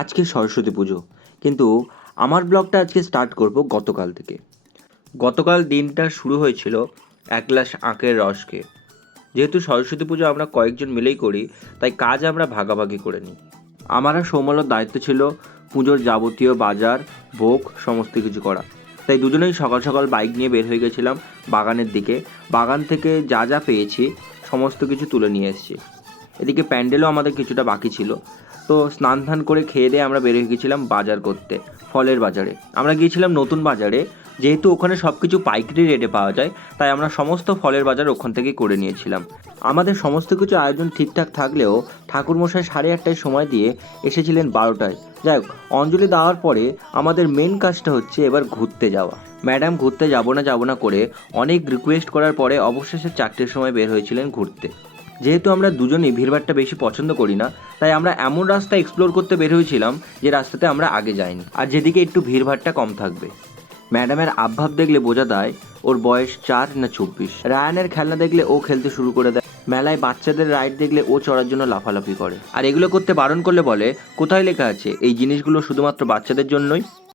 আজকে সরস্বতী পুজো, কিন্তু আমার ব্লগটা আজকে স্টার্ট করব গতকাল থেকে। গতকাল দিনটা শুরু হয়েছিল এক গ্লাস আখের রস খেয়ে। যেহেতু সরস্বতী পুজো আমরা কয়েকজন মিলেই করি, তাই কাজ আমরা ভাগাভাগি করে নিই। আমার আর সৌমলর দায়িত্ব ছিল পুজোর যাবতীয় বাজার, ভোগ সমস্ত কিছু করা। তাই দুজনেই সকাল সকাল বাইক নিয়ে বের হয়ে গেছিলাম বাগানের দিকে। বাগান থেকে যা যা পেয়েছি সমস্ত কিছু তুলে নিয়ে এসেছি। এদিকে প্যান্ডেলও আমাদের কিছুটা বাকি ছিল। তো স্নান ধান করে খেয়ে দিয়ে আমরা বেরিয়ে গেছিলাম বাজার করতে, ফলের বাজারে। আমরা গিয়েছিলাম নতুন বাজারে, যেহেতু ওখানে সব কিছু পাইকারি রেটে পাওয়া যায়, তাই আমরা সমস্ত ফলের বাজার ওখান থেকে করে নিয়েছিলাম। আমাদের সমস্ত কিছু আয়োজন ঠিকঠাক থাকলেও ঠাকুরমশাই 8:30টায় সময় দিয়ে এসেছিলেন 12টায়। যাই হোক, অঞ্জলি দেওয়ার পরে আমাদের মেন কাজটা হচ্ছে এবার ঘুরতে যাওয়া। ম্যাডাম ঘুরতে যাবো না করে অনেক রিকোয়েস্ট করার পরে অবশেষে 4টের সময় বের হয়েছিলেন ঘুরতে। যেহেতু আমরা দুজনেই ভিড়ভাড়টা বেশি পছন্দ করি না, তাই আমরা এমন রাস্তা এক্সপ্লোর করতে বের হয়েছিলাম যে রাস্তাতে আমরা আগে যাইনি, আর যেদিকে একটু ভিড়ভাড়টা কম থাকবে। ম্যাডামের আবভাব দেখলে বোঝা যায় ওর বয়স 4 না 24। রায়ানের খেলনা দেখলে ও খেলতে শুরু করে দেয়। মেলায় বাচ্চাদের রাইড দেখলে ও চড়ার জন্য লাফালাফি করে। আর এগুলো করতে বারণ করলে বলে, কোথায় লেখা আছে এই জিনিসগুলো শুধুমাত্র বাচ্চাদের জন্যই?